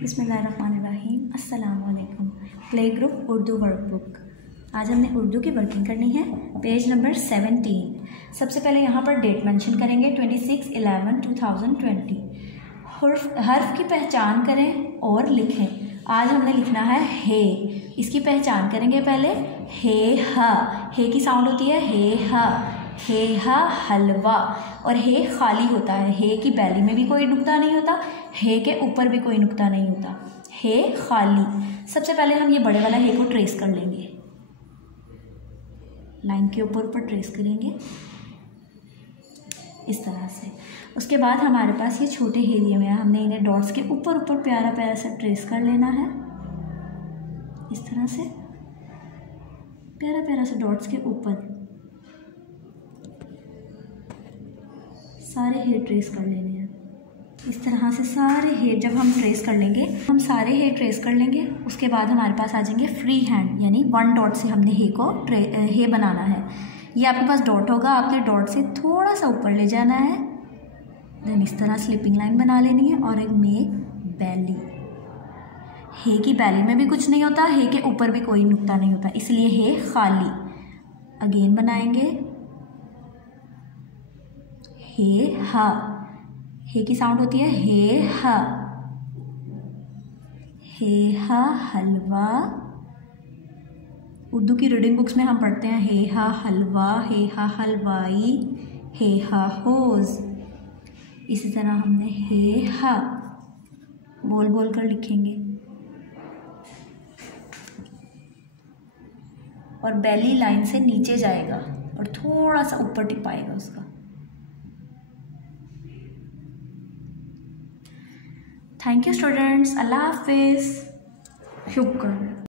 बिस्मिल्लाहिर्रहमानिर्रहीम। अस्सलाम वालेकुम। Play group Urdu workbook. आज हमने उर्दू की वर्किंग करनी है। Page number 17। सबसे पहले यहाँ पर डेट मेंशन करेंगे 26/11/2020। हर्फ की पहचान करें और लिखें। आज हमने लिखना है हे। इसकी पहचान करेंगे पहले। हे की साउंड होती है हे हा हलवा। और हे खाली होता है। हे की बैली में भी कोई नुक्ता नहीं होता, हे के ऊपर भी कोई नुक्ता नहीं होता। हे खाली। सबसे पहले हम ये बड़े वाला हे को ट्रेस कर लेंगे, लाइन के ऊपर ट्रेस करेंगे इस तरह से। उसके बाद हमारे पास ये छोटे हे दिए हुए हैं, हमने इन्हें डॉट्स के ऊपर प्यारा प्यारा सा ट्रेस कर लेना है इस तरह से, प्यारा प्यारा सा डॉट्स के ऊपर सारे हेयर ट्रेस कर लेने हैं इस तरह से। सारे हेयर जब हम ट्रेस कर लेंगे, हम सारे हेयर ट्रेस कर लेंगे, उसके बाद हमारे पास आ जाएंगे फ्री हैंड, यानी 1 डॉट से हमने हे बनाना है। ये आपके पास डॉट होगा, आपने डॉट से थोड़ा सा ऊपर ले जाना है, देन इस तरह स्लिपिंग लाइन बना लेनी है और एक मेक बैली। हे की बैली में भी कुछ नहीं होता, हे के ऊपर भी कोई नुक्ता नहीं होता, इसलिए हे खाली। अगेन बनाएंगे हे की साउंड होती है हे हा हलवा। उर्दू की रीडिंग बुक्स में हम पढ़ते हैं हे हा हलवा, हे हा हलवाई, हे हा होज। इसी तरह हमने हे हा बोल कर लिखेंगे और बैली लाइन से नीचे जाएगा और थोड़ा सा ऊपर टिप आएगा उसका। थैंक यू स्टूडेंट्स, अल्लाह हाफिज़। शुक्रिया।